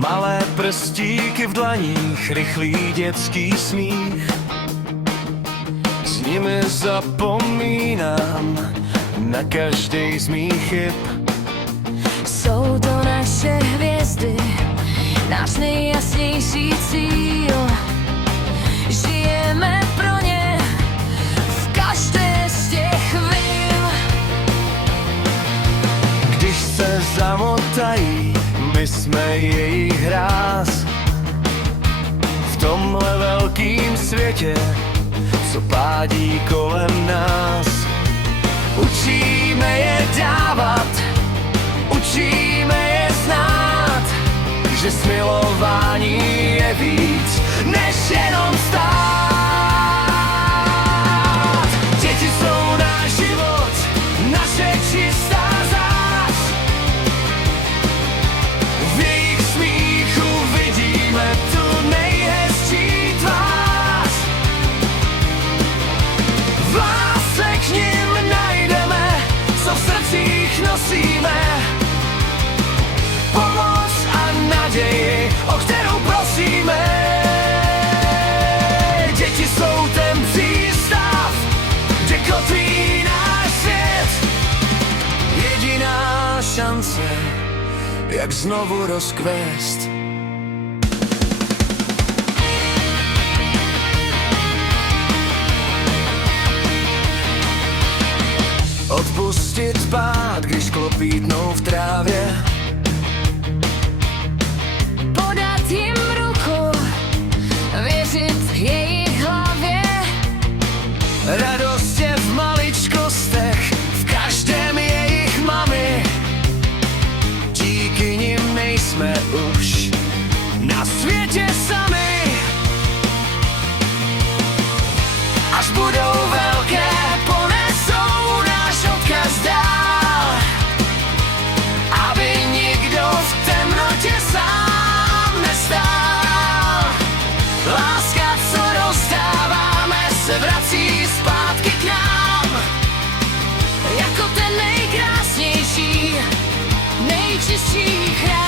Malé prstíky v dlaních, rychlý dětský smích. S nimi zapomínám na každej z mých chyb. Jsou to naše hvězdy, náš nejjasnější cíl. Žijeme pro ně v každé z těch chvíl. Když se zamotají, my jsme jejich hráz. V tomhle velkým světě, co pádí kolem nás. Učíme je dávat, učíme je znát, že smilování je víc, než jenom stát. Děti jsou náš život, naše čistá zář. V jejich smíchu vidíme tu nejhezčí tvář. V lásce k nim najdeme, co v srdcích nosíme. Pomoc a naději, o kterou prosíme. Děti jsou ten přístav, kde kotví náš svět. Jediná šance, jak znovu rozkvést. Odpustit spát, když klopítnou v trávě. Podat jim ruku, věřit jejich hlavě. Radost je v maličkostech, v každém jejich mami. Díky nim nejsme už na světě sami. Až budou velké, ponesou náš odkaz dál, aby nikdo v temnotě sám nestál. Láska, co dostáváme, se vrací zpátky k nám. Jako ten nejkrásnější, nejčistší chrám.